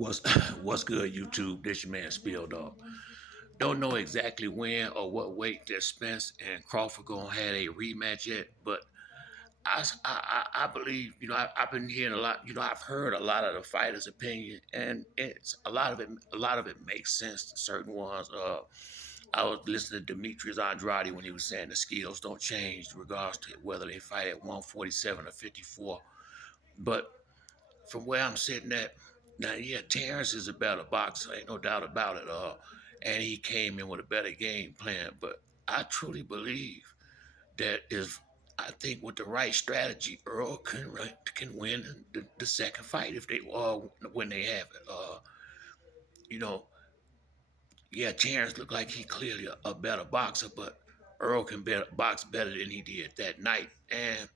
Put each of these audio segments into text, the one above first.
What's what's good, YouTube? This your man Spill Dog. Don't know exactly when or what weight that Spence and Crawford gonna have a rematch yet, but I believe I've been hearing a lot. I've heard a lot of the fighters' opinion, and it's a lot of it makes sense to certain ones. I was listening to Demetrius Andrade when he was saying the skills don't change in regards to whether they fight at 147 or 54, but from where I'm sitting at now, yeah, Terrence is a better boxer, ain't no doubt about it. And he came in with a better game plan. But I truly believe that if I think with the right strategy, Earl can win the second fight if they when they have it. You know, yeah, Terrence looked like he clearly a better boxer, but Earl can box better than he did that night. And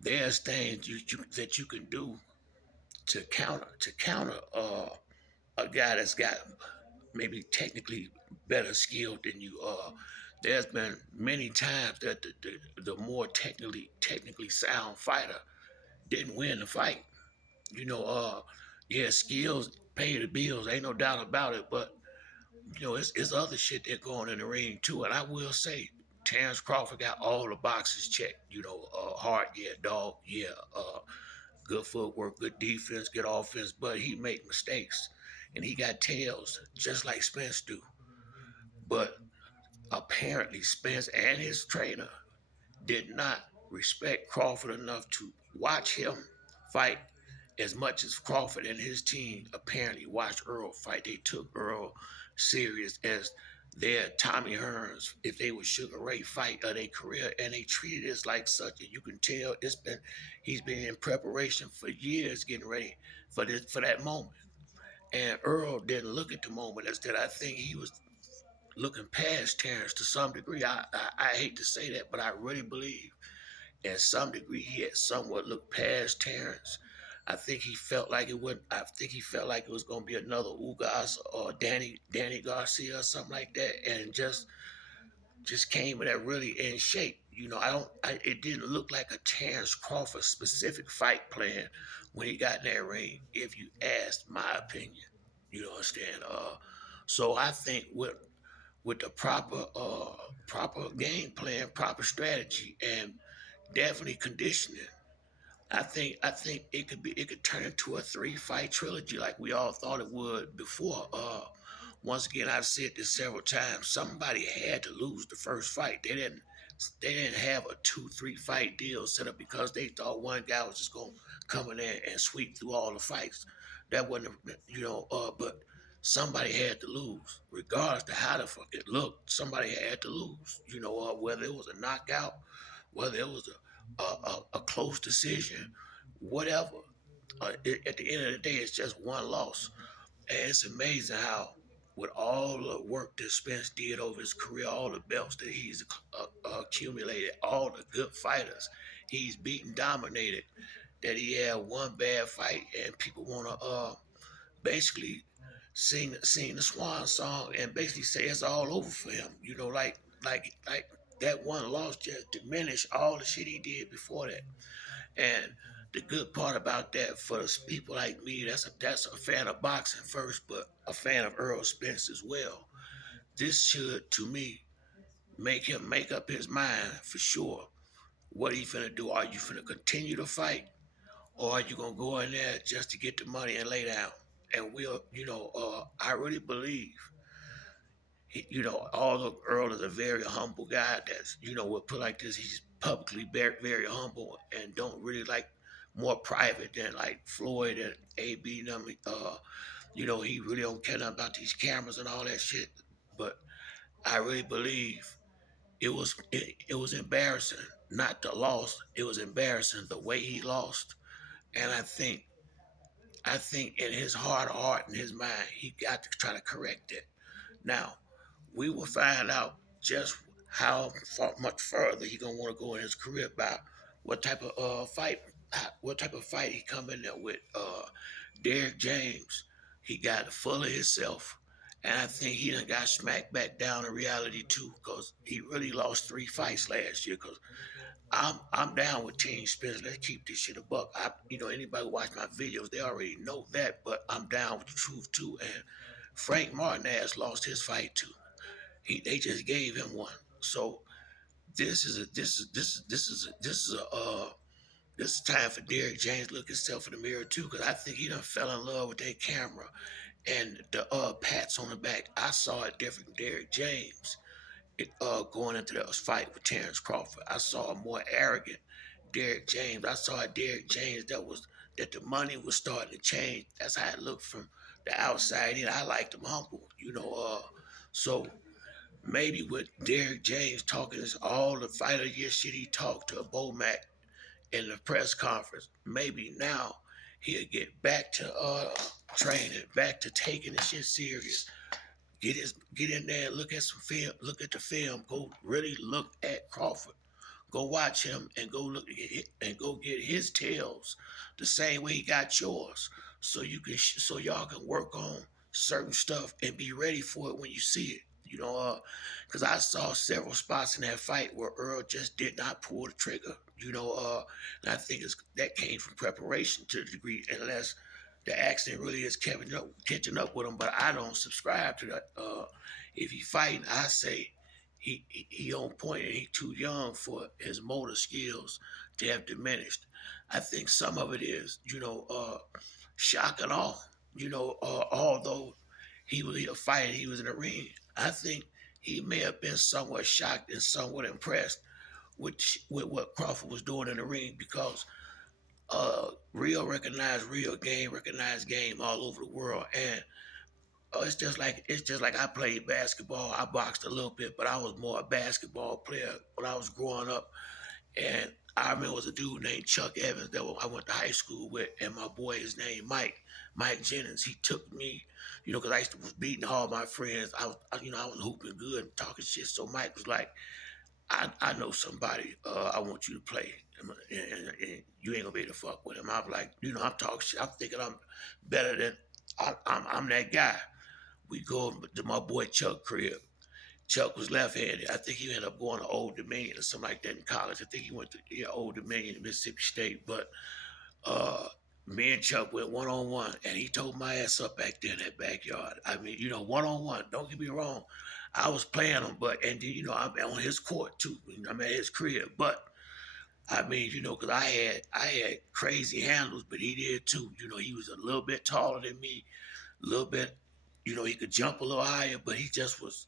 there's things that you can do to counter a guy that's got maybe technically better skill than you. There's been many times that the more technically sound fighter didn't win the fight. Yeah, skills pay the bills, ain't no doubt about it. But it's other shit that going in the ring too. And I will say, Terrence Crawford got all the boxes checked. Hard, yeah, dog, yeah, good footwork, good defense, good offense, but he make mistakes. And he got tails, just like Spence do. But apparently Spence and his trainer did not respect Crawford enough to watch him fight as much as Crawford and his team apparently watched Earl fight. They took Earl serious as their Tommy Hearns, if they would Sugar Ray fight of their career, and they treated it like such. And you can tell he's been in preparation for years, getting ready for that moment. And Earl didn't look at the moment. Instead, I think he was looking past Terrence to some degree. I hate to say that, but I really believe at some degree he had somewhat looked past Terrence. I think he felt like it would. I think he felt like it was going to be another Ugas or Danny Garcia or something like that, and just came in that really in shape. It didn't look like a Terrence Crawford specific fight plan when he got in that ring. If you asked my opinion, you understand. So I think with the proper game plan, proper strategy, and definitely conditioning. I think it could turn into a 3-fight trilogy like we all thought it would before. Once again, I've said this several times. Somebody had to lose the first fight. They didn't have a 2-3 fight deal set up because they thought one guy was just gonna come in there and sweep through all the fights. That wasn't but somebody had to lose, regardless to how the fuck it looked. Somebody had to lose. Whether it was a knockout, whether it was a close decision, whatever. At the end of the day, it's just one loss. And it's amazing how, with all the work that Spence did over his career, all the belts that he's accumulated, all the good fighters he's beaten, dominated, that he had one bad fight, and people want to basically sing the swan song and basically say it's all over for him. Like that one loss just diminished all the shit he did before that. And the good part about that for the people like me, that's a fan of boxing first, but a fan of Errol Spence as well. This should, to me, make him make up his mind for sure. What he finna do? Are you finna continue to fight, or are you gonna go in there just to get the money and lay down? And I really believe although Earl is a very humble guy, we'll put like this, he's publicly very, very humble and don't really like more private than like Floyd and AB. He really don't care nothing about these cameras and all that shit. But I really believe it was embarrassing, not the loss. It was embarrassing the way he lost, and I think in his heart of heart, in his mind, he got to try to correct it. Now, we will find out just how much further he gonna want to go in his career by what type of fight he come in there with. Derek James, he got full of himself, and I think he done got smacked back down to reality too, because he really lost 3 fights last year. Because I'm down with Team Spence. Let's keep this shit a buck. Anybody who watch my videos, they already know that. But I'm down with the truth too. And Frank Martinez lost his fight too. They just gave him one. So this is time for Derrick James to look himself in the mirror too, because I think he done fell in love with that camera and the pats on the back. I saw a different Derrick James going into that fight with Terrence Crawford. I saw a more arrogant Derrick James. I saw a Derrick James that the money was starting to change. That's how it looked from the outside in. I liked him humble. So maybe with Derrick James talking all the fight of the year shit he talked to Bomac in the press conference, maybe now he'll get back to training, back to taking the shit serious. Get in there, look at some film, look at the film, go really look at Crawford. Go watch him and go look at it and go get his tails the same way he got yours. So y'all can work on certain stuff and be ready for it when you see it. Because I saw several spots in that fight where Earl just did not pull the trigger. And I think that came from preparation to the degree, unless the accident really is catching up with him. But I don't subscribe to that. If he fighting, I say he on point and he too young for his motor skills to have diminished. I think some of it is, shock and awe. Although he was a fighter, he was in the ring. I think he may have been somewhat shocked and somewhat impressed with what Crawford was doing in the ring, because real recognized game all over the world. And it's just like I played basketball. I boxed a little bit, but I was more a basketball player when I was growing up. And I remember there was a dude named Chuck Evans that I went to high school with, and my boy is named Mike Jennings. He took me, because I used to was beating all my friends. I was hooping good and talking shit. So Mike was like, I know somebody. I want you to play, and you ain't gonna be able to fuck with him. I'm like, I'm talking shit. I'm thinking I'm better than I'm that guy. We go to my boy Chuck crib. Chuck was left-handed. I think he ended up going to Old Dominion or something like that in college. I think he went to Old Dominion in Mississippi State. But me and Chuck went one-on-one, and he tore my ass up back there in that backyard. I mean, one-on-one. Don't get me wrong. I was playing him, and then, I'm on his court too. I'm at his crib. But I mean, because I had crazy handles, but he did too. He was a little bit taller than me, a little bit. He could jump a little higher, but he just was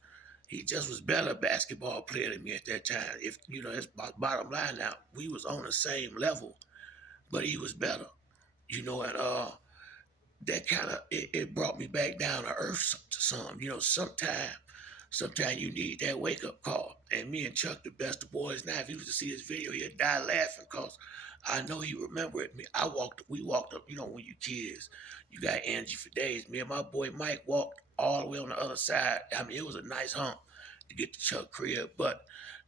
better basketball player than me at that time. If that's bottom line. Now we was on the same level, but he was better. And that kind of it brought me back down to earth to some. Sometimes you need that wake up call. And me and Chuck, the best of boys now. If he was to see this video, he'd die laughing, cause I know he remembered me. We walked up. When you kids, you got energy for days. Me and my boy Mike walked all the way on the other side. I mean, it was a nice hump to get to Chuck crib. But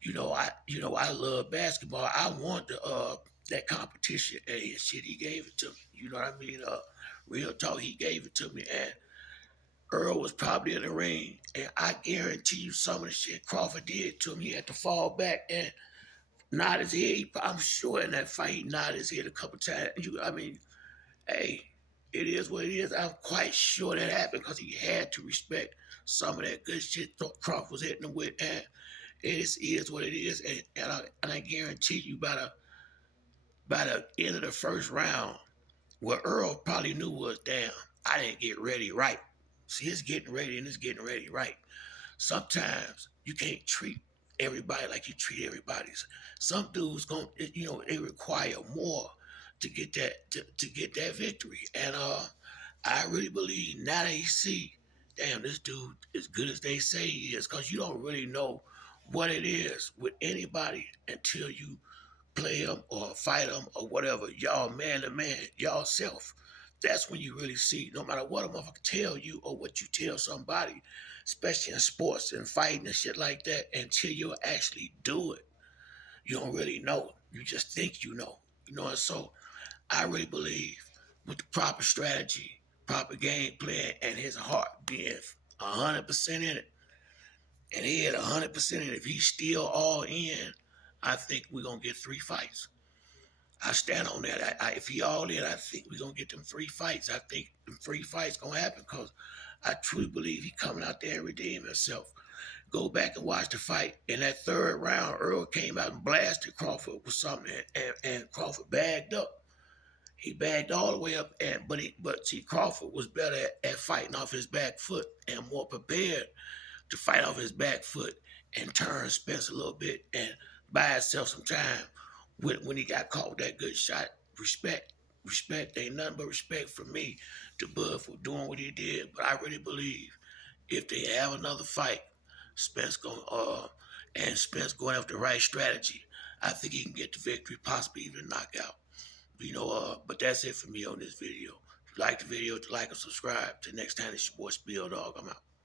I love basketball. I want that competition. And shit, he gave it to me. You know what I mean? Real talk, he gave it to me. And Earl was probably in the ring, and I guarantee you some of the shit Crawford did to him, he had to fall back and nod his head. I'm sure in that fight he nodded his head a couple times. Hey, it is what it is. I'm quite sure that happened because he had to respect some of that good shit Crawford was hitting him with. And it is what it is. And I guarantee you by the end of the first round, what Earl probably knew was, damn, I didn't get ready right. See, it's getting ready and it's getting ready right. Sometimes you can't treat everybody like you treat everybody. Some dudes they require more to get that victory. And I really believe now that he see, damn, this dude as good as they say he is, because you don't really know what it is with anybody until you play them or fight them or whatever. Y'all man to man, y'all self. That's when you really see, no matter what a motherfucker tell you or what you tell somebody, especially in sports and fighting and shit like that, until you actually do it, you don't really know. You just think you know. And so I really believe with the proper strategy, proper game plan, and his heart being 100% in it, and he had 100% in it, if he's still all in, I think we're gonna get 3 fights. I stand on that. If he all in, I think we're gonna get them 3 fights. I think them 3 fights gonna happen because I truly believe he coming out there and redeem himself. Go back and watch the fight. In that third round, Earl came out and blasted Crawford with something, and Crawford bagged up. He bagged all the way up, but see, Crawford was better at fighting off his back foot and more prepared to fight off his back foot and turn Spence a little bit and buy himself some time when he got caught with that good shot. Respect, ain't nothing but respect from me to Bud for doing what he did. But I really believe if they have another fight, Spence going after the right strategy, I think he can get the victory, possibly even knockout. But that's it for me on this video. If you like the video, like and subscribe. Till next time, it's your boy Spill Dog. I'm out.